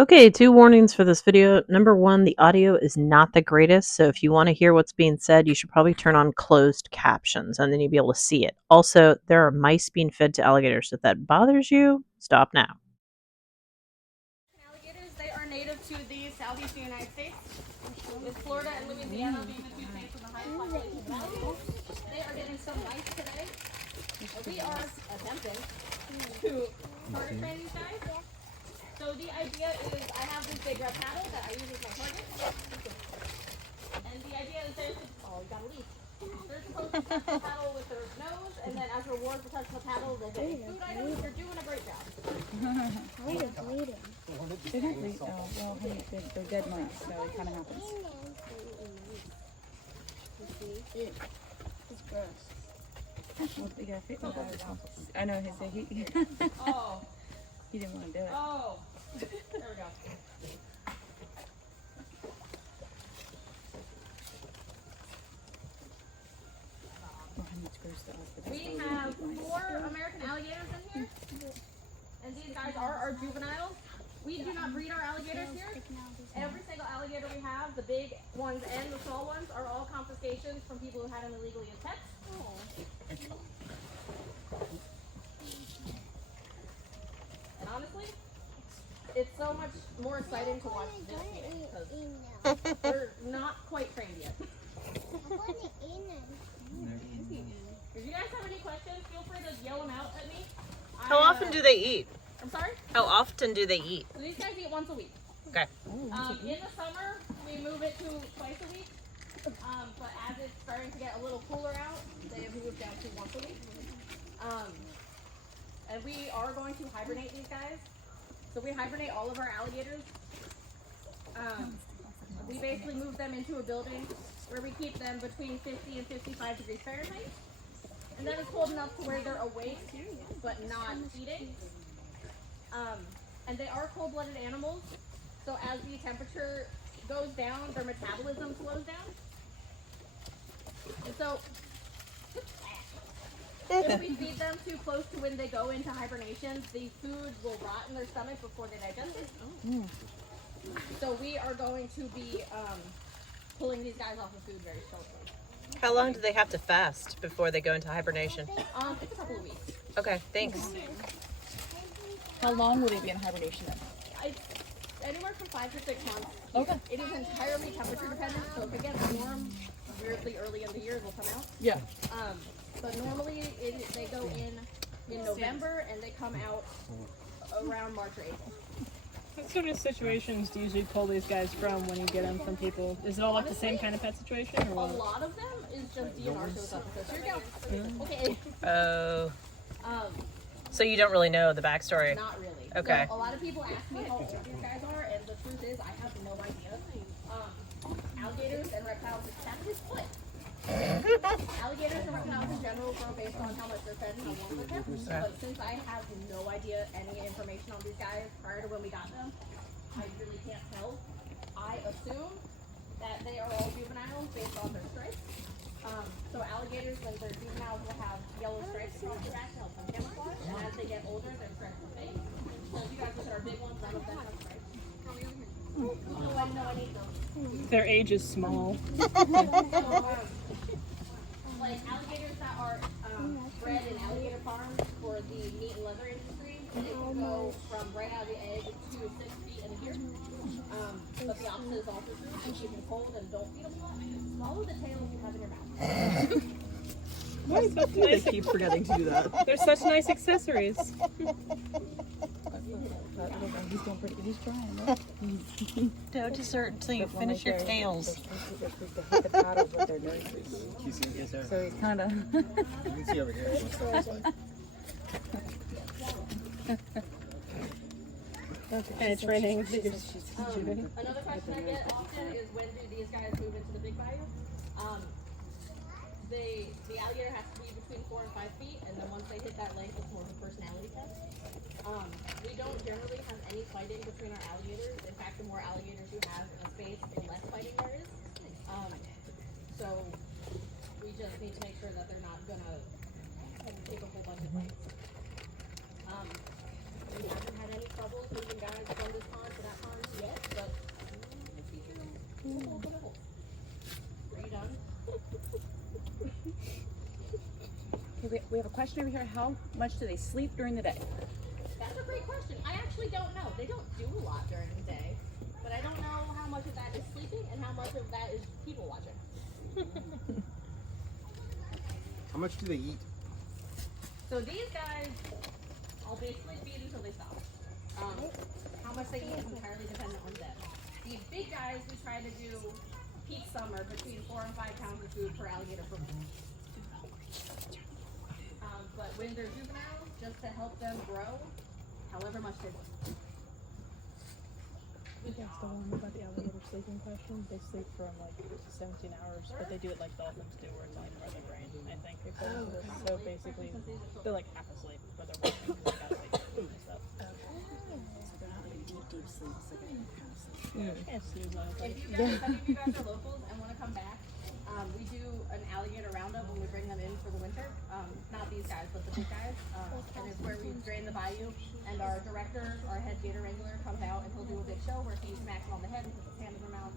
Okay, two warnings for this video. Number one, the audio is not the greatest, so if you want to hear what's being said, you should probably turn on closed captions and then you'll be able to see it. Also, there are mice being fed to alligators. If that bothers you, stop now. Alligators, they are native to the southeastern United States, with Florida and Louisiana being the two states with the highest population of alligators. They are getting some mice today. We are attempting to target train these guys. So the idea is I have this big red paddle that I use as my target. And the idea is they're supposed, you gotta leave. They're supposed to touch the paddle with their nose, and then as a reward for touching the paddle, they get food items. You're doing a great job. How are they bleeding? They don't bleed. Oh, well, honey, they're dead mice, so it kind of happens. It's gross. Well, you gotta fit me I know he Oh. He didn't want to do it. Oh. There we go. We have 4 American alligators in here, and these guys are our juveniles. We do not breed our alligators here. Every single alligator we have, the big ones and the small ones, are all confiscations from people who had them illegally as pets. And honestly, it's so much more exciting to watch this meeting because they're not quite trained yet. If you guys have any questions, feel free to yell them out at me. How often do they eat? I'm sorry? How often do they eat? So these guys eat once a week. Okay. In the summer, we move it to twice a week. But as it's starting to get a little cooler out, they have moved down to once a week. And we are going to hibernate these guys. So we hibernate all of our alligators. We basically move them into a building where we keep them between 50 and 55 degrees Fahrenheit. And that is cold enough to where they're awake, but not eating. And they are cold-blooded animals, so as the temperature goes down, their metabolism slows down. And so, if we feed them too close to when they go into hibernation, the food will rot in their stomach before they digest it. So we are going to be pulling these guys off of food very shortly. How long do they have to fast before they go into hibernation? It's a couple of weeks. Okay, thanks. How long will they be in hibernation then? Anywhere from 5 to 6 months. Okay. It is entirely temperature dependent, so if it gets warm, weirdly early in the year, they'll come out. Yeah. But normally they go in November and they come out around March or April. What sort of situations do you usually pull these guys from when you get them from people? Is it all like the same kind of pet situation? Or what? A lot of them is just DNR shows up and says, here you go. Okay. Oh. So you don't really know the backstory? Not really. Okay. So a lot of people ask me how old these guys are, and the truth is I have no idea. Alligators and reptiles exactly split. Alligators and reptiles in general grow based on how much they're fed and how warm they're kept. But since I have no idea any information on these guys prior to when we got them, I really can't tell. I assume that they are all juveniles based on their stripes. So alligators, when they're juveniles, will have yellow stripes across their back to help them camouflage. And as they get older, their stripes will fade. So if you guys look at our big ones, none of them have stripes. No, I need those. Their age is small. Like alligators that are bred in alligator farms for the meat and leather industry, they can go from right out of the egg to 6 feet in a year. But the opposite is also true. You keep them cold and don't feed them a lot. Swallow the tail you have in your mouth. Why is that nice? Keep forgetting to do that. They're such nice accessories. He's going pretty good. He's trying, right? Don't dessert until you finish your tails. The paddles with their noses. So he's kind of... You can see over here. And it's raining. Another question I get often is when do these guys move into the big bayou? The alligator has to be between 4 and 5 feet, and then once they hit that length, it's more of a personality test. We don't generally have any fighting between our alligators. In fact, the more alligators you have in a space, the less fighting there is. So we just need to make sure that they're not gonna take a whole bunch of fights. We haven't had any trouble moving guys from this pond to that pond we have a question over here. How much do they sleep during the day? That's a great question. I actually don't know. They don't do a lot during the day, but I don't know how much of that is sleeping and how much of that is people watching. How much do they eat? So these guys, I'll basically feed until they stop. How much they eat is entirely dependent on them. These big guys, we try to do peak summer between 4 and 5 pounds of food per alligator per week. But when they're juveniles, just to help them grow, however much they want. That's the one about the alligator sleeping question. They sleep from like 17 hours, but they do it like dolphins do, where it's only part of the brain, I think. So basically, they're like half asleep, but they're working out like food and stuff. So they're not like deep sleep. It's like a kind of sleep. Yeah, snooze on it. If you guys, if any of you guys are locals and want to come back, we do an alligator roundup when we bring them in for the winter. Not these guys, but the big guys. And it's where we drain the bayou. And our director, our head gator wrangler, comes out and he'll do a big show where he smacks them on the head and puts his hand in their mouth.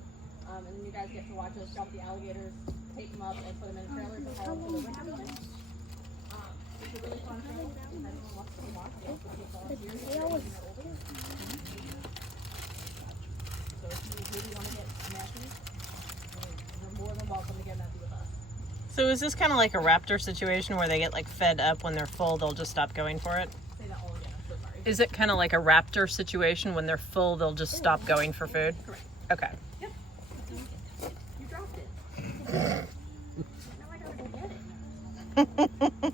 And then you guys get to watch us jump the alligators, take them up, and put them in trailers and haul them to the winter building. It's a really fun show. If anyone wants to watch it, so if you really want to get messy, you're more than welcome to get messy with us. So is this kind of like a raptor situation where they get like fed up when they're full, they'll just stop going for it? Say that all again, I'm so sorry. Is it kind of like a raptor situation when they're full, they'll just stop going for food? Correct. Okay. Yep. You dropped it. Now I gotta go get it.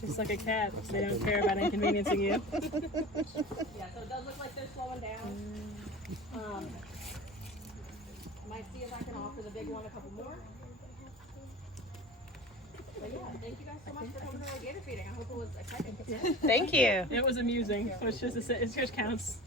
Just like a cat, they don't care about inconveniencing you. Yeah, so it does look like they're slowing down. Might see if I can offer the big one a couple more. But yeah, thank you guys so much for coming to our gator feeding. I hope it was exciting. Thank you. It was amusing, which just counts.